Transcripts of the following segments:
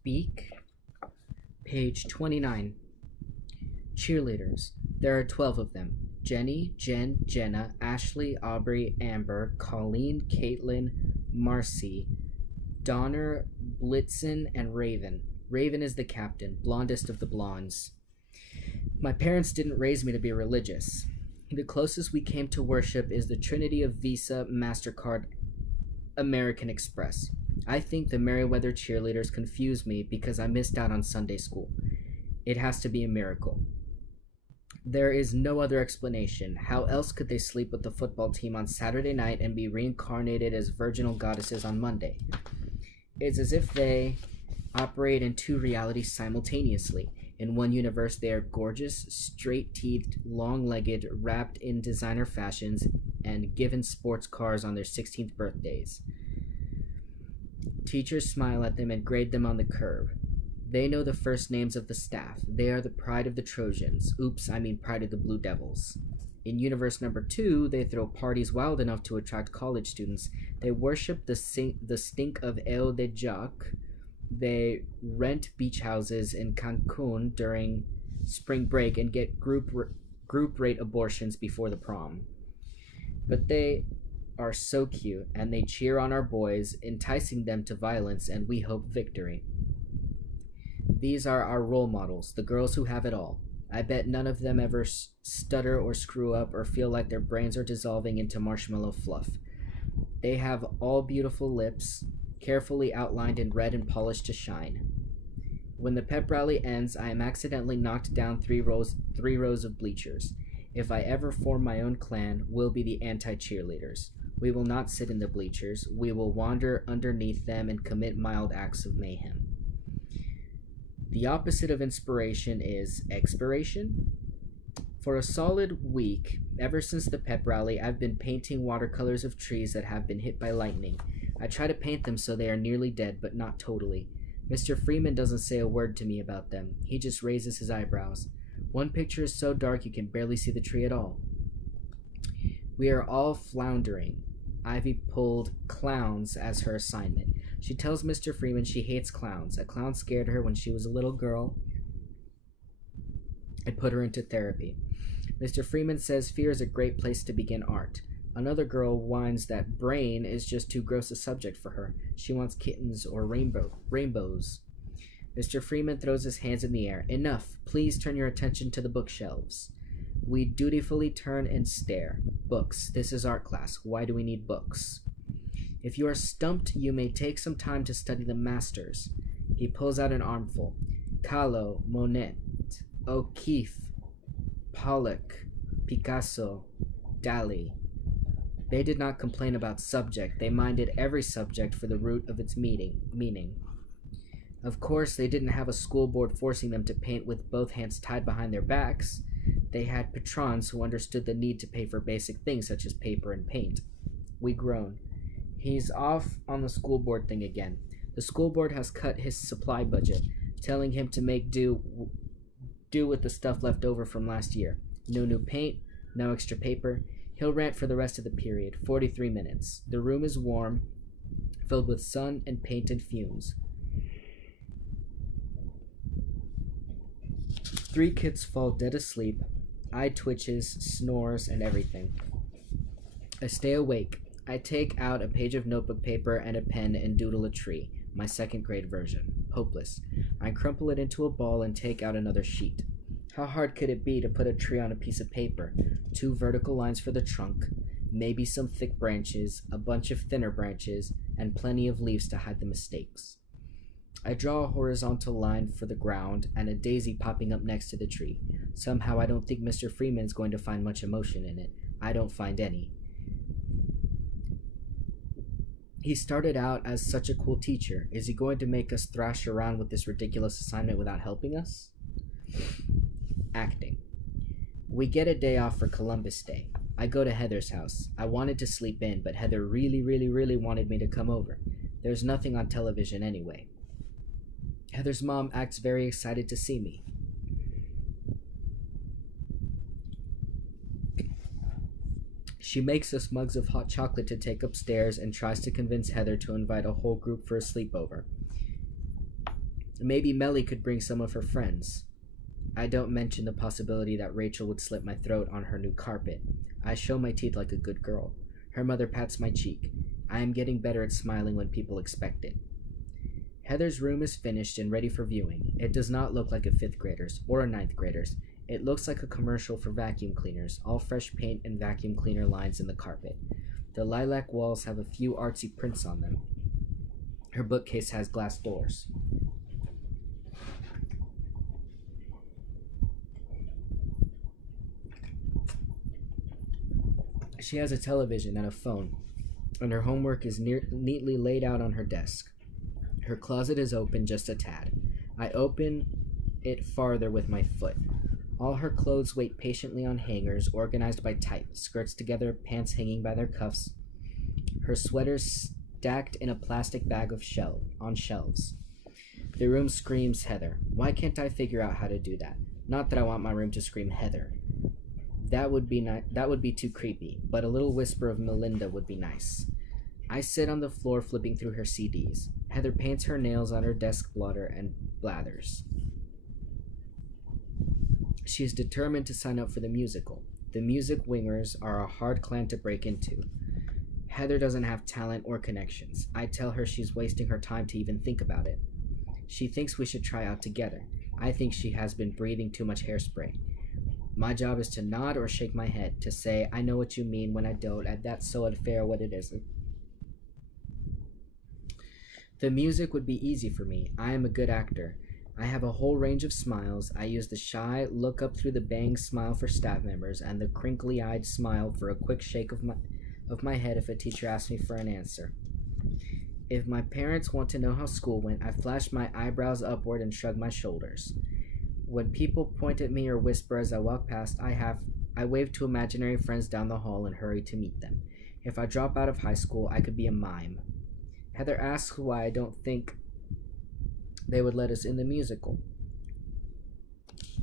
Speak. Page 29. Cheerleaders. There are 12 of them. Jenny, Jen, Jenna, Ashley, Aubrey, Amber, Colleen, Caitlin, Marcy, Donner, Blitzen, and Raven. Raven is the captain, blondest of the blondes. My parents didn't raise me to be religious. The closest we came to worship is the Trinity of Visa, MasterCard, American Express. I think the Merriweather cheerleaders confuse me because I missed out on Sunday school. It has to be a miracle. There is no other explanation. How else could they sleep with the football team on Saturday night and be reincarnated as virginal goddesses on Monday? It's as if they operate in two realities simultaneously. In one universe, they are gorgeous, straight-teethed, long-legged, wrapped in designer fashions, and given sports cars on their 16th birthdays. Teachers smile at them and grade them on the curve. They know the first names of the staff. They are the pride of the Trojans. Pride of the Blue Devils. In universe number 2, they throw parties wild enough to attract college students. They worship the stink of El de Jac. They rent beach houses in Cancun during spring break and get group rate abortions before the prom. But they are so cute, and they cheer on our boys, enticing them to violence, and we hope victory. These are our role models, the girls who have it all. I bet none of them ever stutter or screw up or feel like their brains are dissolving into marshmallow fluff. They have all beautiful lips, carefully outlined in red and polished to shine. When the pep rally ends, I am accidentally knocked down three rows of bleachers. If I ever form my own clan, we'll be the anti-cheerleaders. We will not sit in the bleachers. We will wander underneath them and commit mild acts of mayhem. The opposite of inspiration is expiration. For a solid week, ever since the pep rally, I've been painting watercolors of trees that have been hit by lightning. I try to paint them so they are nearly dead, but not totally. Mr. Freeman doesn't say a word to me about them. He just raises his eyebrows. One picture is so dark you can barely see the tree at all. We are all floundering. Ivy pulled clowns as her assignment. She tells Mr. Freeman she hates clowns. A clown scared her when she was a little girl and put her into therapy. Mr. Freeman says fear is a great place to begin art. Another girl whines that brain is just too gross a subject for her. She wants kittens or rainbows. Mr. Freeman throws his hands in the air. Enough. Please turn your attention to the bookshelves. We dutifully turn and stare. Books. This is art class. Why do we need books? If you are stumped, you may take some time to study the masters. He pulls out an armful. Kahlo, Monet, O'Keeffe, Pollock, Picasso, Dali. They did not complain about subject. They minded every subject for the root of its meaning. Of course, they didn't have a school board forcing them to paint with both hands tied behind their backs. They had patrons who understood the need to pay for basic things such as paper and paint. We groan. He's off on the school board thing again. The school board has cut his supply budget, telling him to make do with the stuff left over from last year. No new paint, no extra paper. He'll rant for the rest of the period, 43 minutes. The room is warm, filled with sun and paint and fumes. 3 kids fall dead asleep, eye twitches, snores, and everything. I stay awake. I take out a page of notebook paper and a pen and doodle a tree, my second grade version. Hopeless. I crumple it into a ball and take out another sheet. How hard could it be to put a tree on a piece of paper? 2 vertical lines for the trunk, maybe some thick branches, a bunch of thinner branches, and plenty of leaves to hide the mistakes. I draw a horizontal line for the ground and a daisy popping up next to the tree. Somehow I don't think Mr. Freeman's going to find much emotion in it. I don't find any. He started out as such a cool teacher. Is he going to make us thrash around with this ridiculous assignment without helping us? Acting. We get a day off for Columbus Day. I go to Heather's house. I wanted to sleep in, but Heather really wanted me to come over. There's nothing on television anyway. Heather's mom acts very excited to see me. She makes us mugs of hot chocolate to take upstairs and tries to convince Heather to invite a whole group for a sleepover. Maybe Melly could bring some of her friends. I don't mention the possibility that Rachel would slit my throat on her new carpet. I show my teeth like a good girl. Her mother pats my cheek. I am getting better at smiling when people expect it. Heather's room is finished and ready for viewing. It does not look like a 5th grader's or a 9th grader's. It looks like a commercial for vacuum cleaners, all fresh paint and vacuum cleaner lines in the carpet. The lilac walls have a few artsy prints on them. Her bookcase has glass doors. She has a television and a phone, and her homework is neatly laid out on her desk. Her closet is open just a tad. I open it farther with my foot. All her clothes wait patiently on hangers, organized by type, skirts together, pants hanging by their cuffs, her sweaters stacked in a plastic bag on shelves. The room screams Heather. Why can't I figure out how to do that? Not that I want my room to scream Heather. That would be too creepy, but a little whisper of Melinda would be nice. I sit on the floor flipping through her CDs. Heather paints her nails on her desk blotter and blathers. She is determined to sign up for the musical. The Music Wingers are a hard clan to break into. Heather doesn't have talent or connections. I tell her she's wasting her time to even think about it. She thinks we should try out together. I think she has been breathing too much hairspray. My job is to nod or shake my head, to say, I know what you mean when I don't, and that's so unfair what it isn't. The music would be easy for me. I am a good actor. I have a whole range of smiles. I use the shy, look up through the bang smile for staff members, and the crinkly-eyed smile for a quick shake of my head if a teacher asks me for an answer. If my parents want to know how school went, I flash my eyebrows upward and shrug my shoulders. When people point at me or whisper as I walk past, I wave to imaginary friends down the hall and hurry to meet them. If I drop out of high school, I could be a mime. Heather asks why I don't think they would let us in the musical.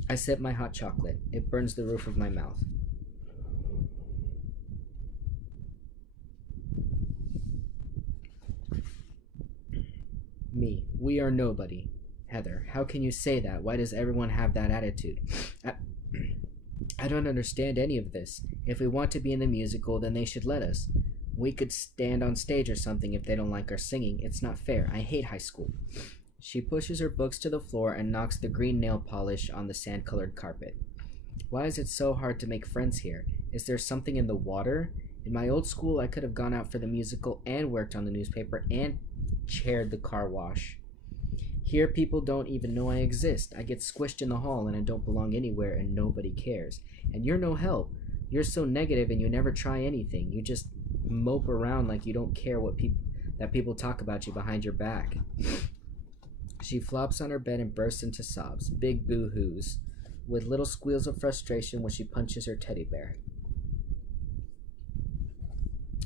I sip my hot chocolate. It burns the roof of my mouth. Me. We are nobody. Heather, how can you say that? Why does everyone have that attitude? I don't understand any of this. If we want to be in the musical, then they should let us. We could stand on stage or something if they don't like our singing. It's not fair. I hate high school. She pushes her books to the floor and knocks the green nail polish on the sand-colored carpet. Why is it so hard to make friends here? Is there something in the water? In my old school, I could have gone out for the musical and worked on the newspaper and chaired the car wash. Here, people don't even know I exist. I get squished in the hall and I don't belong anywhere and nobody cares. And you're no help. You're so negative and you never try anything. You just mope around like you don't care that people talk about you behind your back. She flops on her bed and bursts into sobs, big boo-hoos, with little squeals of frustration when she punches her teddy bear.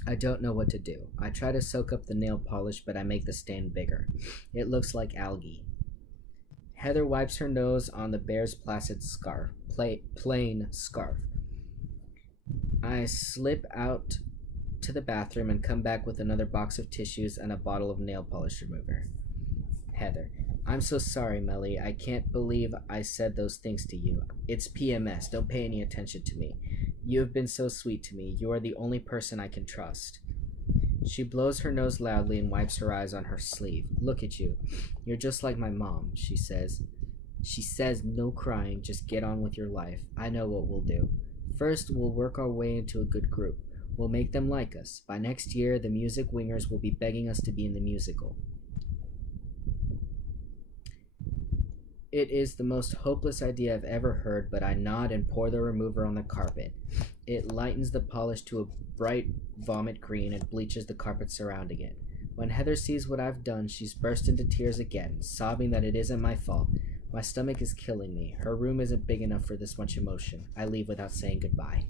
I don't know what to do. I try to soak up the nail polish, but I make the stain bigger. It looks like algae. Heather wipes her nose on the bear's placid scarf, plain scarf. I slip out to the bathroom and come back with another box of tissues and a bottle of nail polish remover. Heather, I'm so sorry, Melly. I can't believe I said those things to you. It's PMS. Don't pay any attention to me. You have been so sweet to me. You are the only person I can trust. She blows her nose loudly and wipes her eyes on her sleeve. Look at you. You're just like my mom, she says. She says, no crying, just get on with your life. I know what we'll do. First, we'll work our way into a good group. We'll make them like us. By next year, the Music Wingers will be begging us to be in the musical. It is the most hopeless idea I've ever heard, but I nod and pour the remover on the carpet. It lightens the polish to a bright vomit green and bleaches the carpet surrounding it. When Heather sees what I've done, she's burst into tears again, sobbing that it isn't my fault. My stomach is killing me. Her room isn't big enough for this much emotion. I leave without saying goodbye.